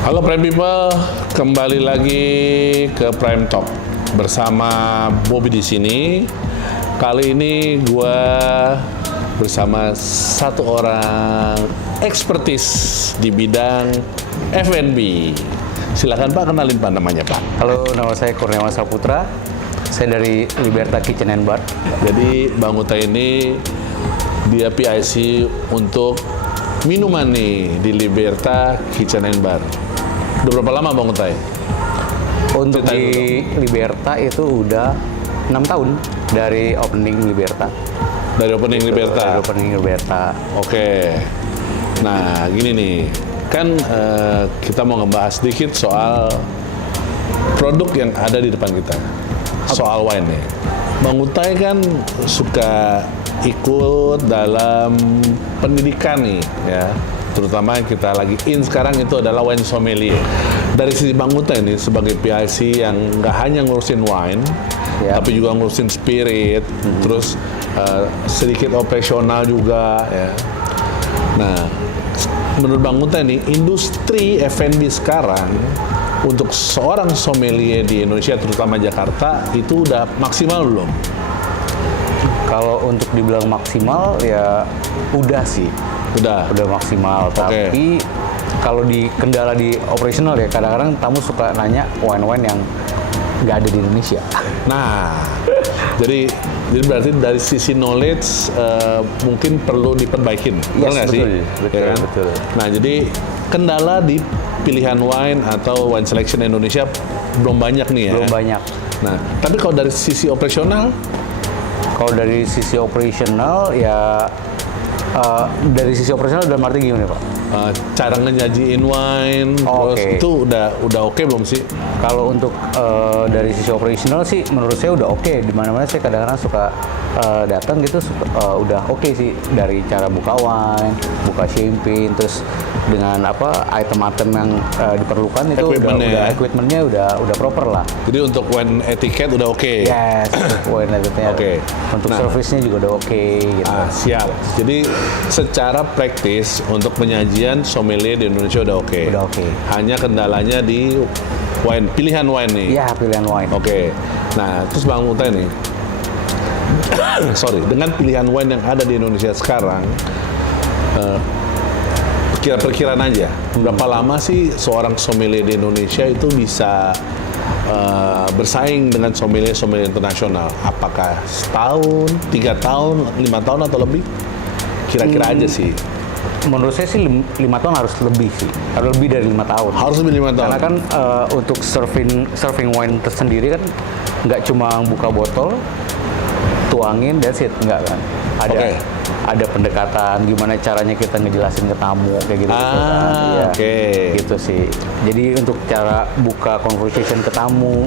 Halo Prime People, kembali lagi ke Prime Talk bersama Bobby di sini. Kali ini gue bersama satu orang ekspertis di bidang F&B. Silakan Pak, kenalin Pak namanya Pak. Halo, nama saya Kurniawan Saputra. Saya dari Liberta Kitchen and Bar. Jadi Bang Uta ini dia PIC untuk minuman nih di Liberta Kitchen and Bar. Udah berapa lama Bang Uta? Untuk Ceritain di Liberta itu udah 6 tahun dari opening Liberta. Dari opening Liberta? Dari opening Liberta. Oke. Nah, gini nih. Kan kita mau ngebahas sedikit soal produk yang ada di depan kita. Soal wine nih. Bang Utai kan suka ikut dalam pendidikan nih, ya. Terutama yang kita lagi sekarang itu adalah wine sommelier. Dari sisi Bang Utai ini sebagai PIC yang nggak hanya ngurusin wine, tapi juga ngurusin spirit, terus sedikit operasional juga, ya. Nah, menurut Bang Utai nih, industri F&B sekarang untuk seorang sommelier di Indonesia, terutama Jakarta, itu udah maksimal belum? Kalau untuk dibilang maksimal ya udah sih. Udah maksimal. Okay. Tapi kalau di kendala di operational ya kadang-kadang tamu suka nanya wine-wine yang nggak ada di Indonesia. Nah, jadi berarti dari sisi knowledge mungkin perlu diperbaikin, benar nggak sih? Betul, Ya kan? betul. Nah, jadi kendala di pilihan wine atau wine selection Indonesia belum banyak nih ya? Belum banyak. Nah, tapi kalau dari sisi operasional? Kalau dari sisi operasional ya dari sisi operasional dalam arti gimana Pak? Cara ngejajiin wine, terus Okay. itu udah oke belum sih? Kalau untuk dari sisi operasional sih menurut saya udah oke. Di mana-mana saya kadang-kadang suka datang gitu udah oke sih, dari cara buka wine, buka champagne, terus dengan apa item-item yang diperlukan itu equipment-nya udah proper lah. Jadi untuk wine etiquette udah oke? Yes, wine etiquette-nya. Oke. Untuk Nah, service-nya juga udah oke gitu. Siap. Jadi secara praktis untuk penyajian sommelier di Indonesia udah oke. Udah oke. Hanya kendalanya di wine, pilihan wine nih. Iya, pilihan wine. Oke. Nah, terus Bang Utai nih. Sorry, dengan pilihan wine yang ada di Indonesia sekarang, perkiraan aja, berapa lama sih seorang sommelier di Indonesia itu bisa bersaing dengan sommelier internasional? Apakah setahun, 3 tahun, 5 tahun atau lebih? Kira-kira aja sih. Menurut saya sih 5 tahun harus lebih sih. Harus lebih dari 5 tahun. Harus lebih 5 tahun. Karena kan untuk serving wine tersendiri kan nggak cuma buka botol, tuangin, that's it, nggak kan. Ada pendekatan, gimana caranya kita ngejelasin ke tamu, kayak gitu. Gitu sih. Jadi untuk cara buka conversation ke tamu,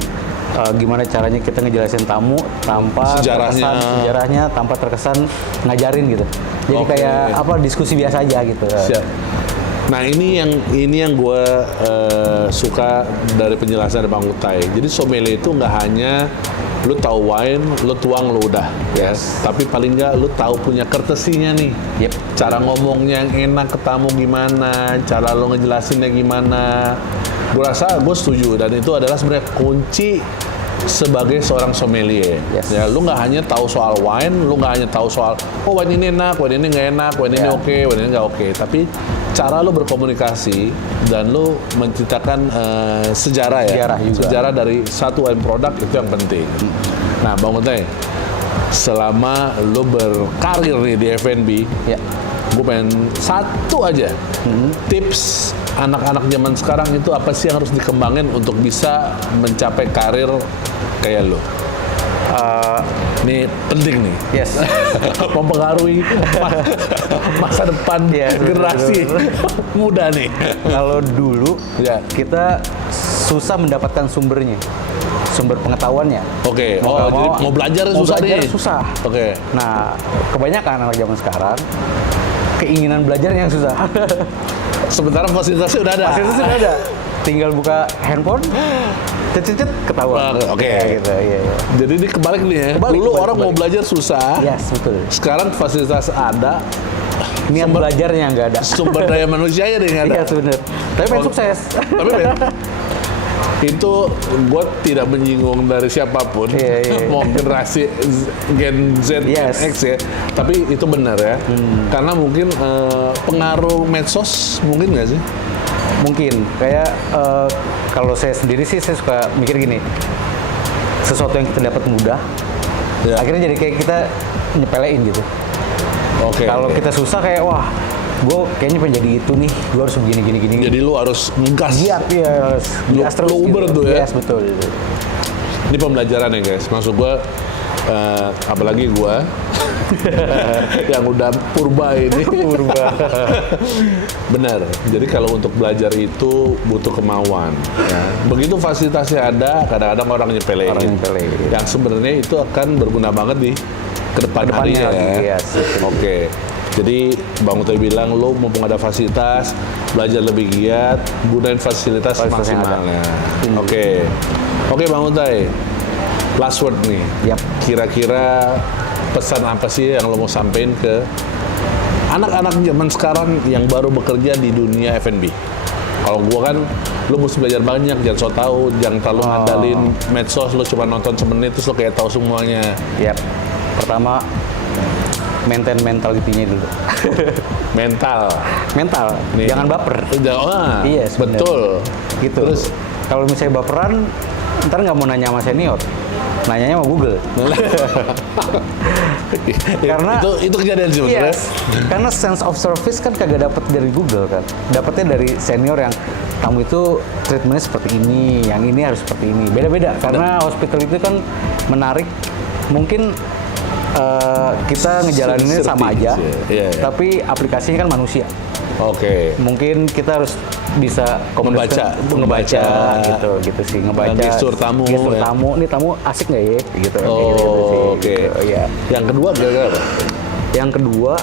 gimana caranya kita ngejelasin tamu tanpa sejarahnya tanpa terkesan ngajarin gitu. Jadi kayak apa, diskusi biasa aja gitu. Siap. Nah, ini yang gue suka dari penjelasan dari Bang Utai. Jadi sommelier itu nggak hanya lu tahu wine, lu tuang, lu udah, yes. Tapi paling nggak lu tahu punya courtesy-nya nih. Yep. Cara ngomongnya yang enak ke tamu gimana, cara lu ngejelasinnya gimana. Gue rasa gue setuju, dan itu adalah sebenarnya kunci sebagai seorang sommelier. Yes. Ya, lu nggak hanya tahu soal wine, lu nggak hanya tahu soal wine ini enak, wine ini nggak enak, wine ini oke, wine ini nggak oke, tapi cara lu berkomunikasi dan lu menceritakan sejarah dari satu wine produk itu yang penting. Nah, Bang Utai, selama lu berkarir nih di F&B, gue pengen satu aja tips anak-anak zaman sekarang itu apa sih yang harus dikembangin untuk bisa mencapai karir kayak lu? Ini penting nih. Yes. Mempengaruhi masa depan generasi muda nih. Kalau dulu kita susah mendapatkan sumbernya, sumber pengetahuannya. Oke. Jadi mau belajar susah nih. Susah. Oke. Nah, kebanyakan anak zaman sekarang keinginan belajar yang susah. Sementara fasilitasnya udah ada. Fasilitasnya udah ada. Tinggal buka handphone, cet ketahuan. Oke. Gitu, iya. Jadi ini kebalik nih ya. Dulu orang mau belajar susah. Yes, betul. Sekarang fasilitas ada, Niat belajarnya nggak ada. Sumber daya manusianya deh nggak ada. Iya bener. Tapi pengen sukses. Tapi itu gue tidak menyinggung dari siapapun, Iya. mau generasi Gen Z, Yes. Gen X ya. Tapi itu benar ya, karena mungkin pengaruh medsos mungkin nggak sih? Mungkin kayak kalau saya sendiri sih saya suka mikir gini, sesuatu yang kita dapat mudah, Ya. akhirnya jadi kayak kita nyepelein gitu. Oke. Kalau kita susah kayak wah, gue kayaknya pengen jadi itu nih, gue harus begini. Jadi lu harus ngegas. Giat ya, Lu- gas terus. lu Uber tuh ya? Yes betul. Ini pembelajaran ya guys. Maksud gue, apalagi gue yang udah purba ini. Benar. Jadi kalau untuk belajar itu butuh kemauan. Ya. Begitu fasilitasnya ada, kadang-kadang orang nyepelein. Orang nyepelein. Yang sebenarnya itu akan berguna banget di kedepan Kedepannya harinya lagi, ya. yes, betul. Oke. Jadi Bang Utai bilang lo mumpung ada fasilitas, belajar lebih giat, gunain fasilitas Fasilitas yang ada. maksimalnya. Oke. Oke Bang Utai. Last word nih. Yap. Kira-kira pesan apa sih yang lo mau sampein ke anak-anak zaman sekarang yang baru bekerja di dunia F&B? Kalau gua kan, lo mesti belajar banyak, jangan so tau, jangan terlalu ngandalin medsos, lo cuma nonton semenit terus lo kayak tahu semuanya. Yap. Pertama, maintain mentalitinya dulu. Mental. Mental, Nih. jangan baper. Iya, sebenarnya. betul. Gitu. Terus Kalau misalnya baperan, ntar nggak mau nanya sama senior, nanyanya sama Google. Karena itu kejadian sih sebenarnya. yes, karena sense of service kan kagak dapet dari Google kan, dapetnya dari senior yang kamu itu treatmentnya seperti ini, yang ini harus seperti ini, beda-beda. Karena hospital itu kan menarik, mungkin kita ngejalaninnya sama aja, Iya, iya. tapi aplikasinya kan manusia. Oke. Mungkin kita harus bisa Membaca. ngebaca gitu sih, ngebaca. Gestur tamu, gestur ya. tamu, ini tamu asik nggak ya, gitu. Oh, kayak gitu sih, oke. gitu, ya. Yang kedua kira-kira apa? Yang kedua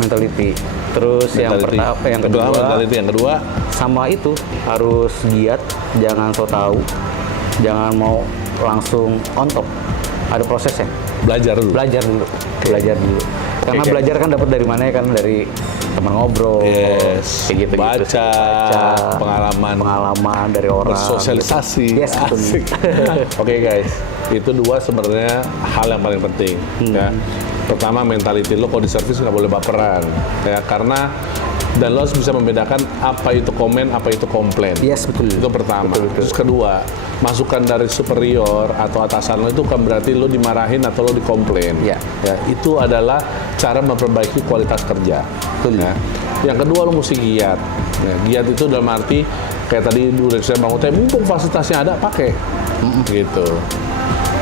mentality. Terus yang kedua mentality. Yang kedua sama itu harus giat, jangan so tahu, jangan mau langsung on top. Ada prosesnya. belajar dulu. Belajar dulu. Karena Oke. belajar kan dapat dari mana ya, kan dari teman ngobrol, Yes. kayak gitu. Baca, pengalaman dari orang. bersosialisasi. Gitu. Yes, betul. Asik. Oke guys, itu dua sebenarnya hal yang paling penting. Ya. Pertama, mentality lo kalau di service nggak boleh baperan, ya karena dan lo harus bisa membedakan apa itu komen, apa itu komplain. Yes, betul. Itu pertama. Betul. Terus kedua, masukan dari superior atau atasan lo itu bukan berarti lo dimarahin atau lo dikomplain. Ya. Ya, itu adalah cara memperbaiki kualitas kerja. Ya. Yang kedua lo mesti giat. Ya, giat itu dalam arti kayak tadi udah saya Bang Utai, mumpung fasilitasnya ada pakai. Gitu.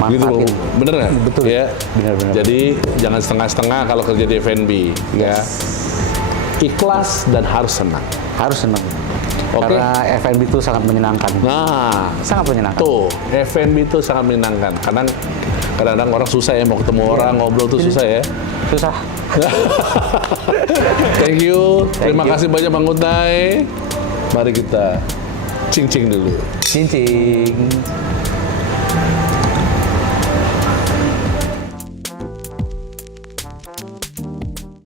Gitu, Manfaatin. bener nggak? Betul. Ya. Benar-benar. Jadi jangan setengah-setengah kalau kerja di F&B. Ya. Ikhlas dan harus senang. Harus senang. Oke. Karena F&B itu sangat menyenangkan. Nah, Sangat menyenangkan. tuh F&B itu sangat menyenangkan. Kadang-kadang orang susah ya mau ketemu orang, ngobrol tuh susah ya. Susah. Thank you. Terima you. kasih banyak Bang Utai. Mari kita cing-cing dulu. Cincin.